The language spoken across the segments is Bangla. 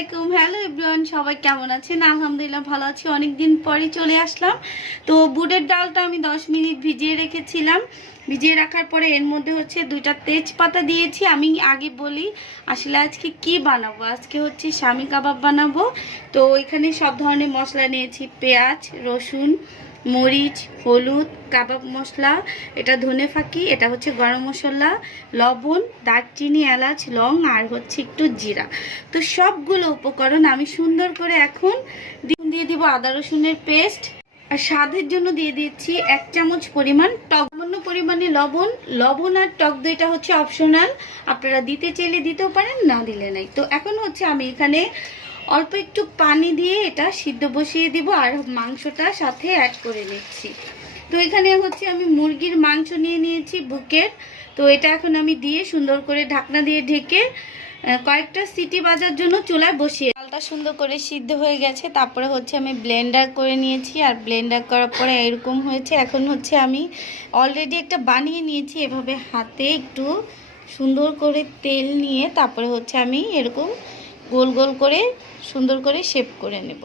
আলাইকুম। হ্যালো এভরিওয়ান, সবাই কেমন আছেন? আলহামদুলিল্লাহ ভালো আছি। অনেক দিন পরে চলে আসলাম। তো বুটের ডালটা আমি 10 মিনিট ভিজিয়ে রেখেছিলাম। ভিজিয়ে রাখার পরে এর মধ্যে হচ্ছে 2টা তেজপাতা দিয়েছি। আমি আগে বলি আসলে আজকে কি বানাবো। আজকে হচ্ছে শামি কাবাব বানাবো। তো এখানে সব ধরনের মশলা নিয়েছি, পেঁয়াজ, রসুন, মরিচ, হলুদ, কাবাব মশলা, এটা ধনে ফাঁকি, এটা হচ্ছে গরম মশলা, লবণ, দারচিনি, এলাচ, লং আর হচ্ছে একটু জিরা। তো সবগুলো উপকরণ আমি সুন্দর করে এখন দিয়ে দিব আদা রসুনের পেস্ট। আর স্বাদের জন্য দিয়ে দিচ্ছি 1 চামচ পরিমাণ টক। সামান্য পরিমাণে লবণ আর টক দইটা হচ্ছে অপশনাল, আপনারা দিতে চাইলে দিতেও পারেন, না দিলে নাই। তো এখন হচ্ছে আমি এখানে অল্প একটু পানি দিয়ে এটা সিদ্ধ বসিয়ে দিব আর মাংসটা সাথে অ্যাড করে নিচ্ছি। তো এখানে হচ্ছে আমি মুরগির মাংস নিয়ে নিয়েছি বুকের। তো এটা এখন আমি দিয়ে সুন্দর করে ঢাকনা দিয়ে ঢেকে কয়েকটা সিটি বাজার জন্য চুলায় বসিয়ে, ডালটা সুন্দর করে সিদ্ধ হয়ে গেছে। তারপরে হচ্ছে আমি ব্লেন্ডার করে নিয়েছি, আর ব্লেন্ডার করার পরে এরকম হয়েছে। এখন হচ্ছে আমি অলরেডি একটা বানিয়ে নিয়েছি, এভাবে হাতে একটু সুন্দর করে তেল নিয়ে তারপরে হচ্ছে আমি এরকম গোল গোল করে সুন্দর করে শেপ করে নেব।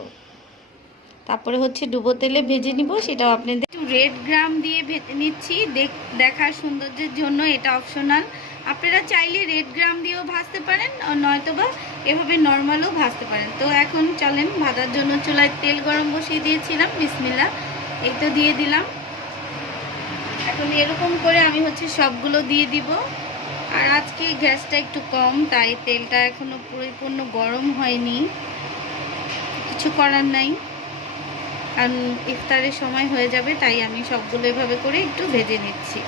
তারপরে হচ্ছে ডুবো তেলে ভেজে নিব, সেটাও আপনাদের একটু রেড গ্রাম দিয়ে ভেজে নিচ্ছি দেখার সৌন্দর্যের জন্য, এটা অপশনাল। আপনারা চাইলে রেড গ্রাম দিয়েও ভাজতে পারেন, নয়তোবা এভাবে নর্মালও ভাজতে পারেন। তো এখন চলেন ভাজার জন্য চুলায় তেল গরম বসিয়ে দিয়েছিলাম, বিসমিল্লাহ, এই তো দিয়ে দিলাম। এখন এরকম করে আমি হচ্ছে সবগুলো দিয়ে দিব। আর আজকে গ্যাসটা একটু কম, তাই তেলটা এখনো পরিপূর্ণ গরম হয়নি, কিছু করার নাই, কারণ ইফতারের সময় হয়ে যাবে, তাই আমি সবগুলো এভাবে করে একটু ভেজে নিচ্ছি।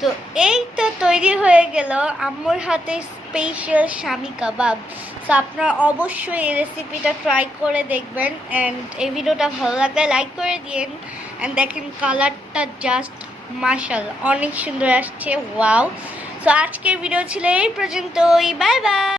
তো এই তো তৈরি হয়ে গেল আম্মুর হাতে স্পেশাল শামি কাবাব। তো আপনারা অবশ্যই এই রেসিপিটা ট্রাই করে দেখবেন, অ্যান্ড এই ভিডিওটা ভালো লাগলে লাইক করে দিন। অ্যান্ড দেখেন কালারটা জাস্ট মাশাআল্লাহ অনেক সুন্দর আসছে, ওয়াও। তো আজকের ভিডিও ছিল এই পর্যন্তই, বাই বাই।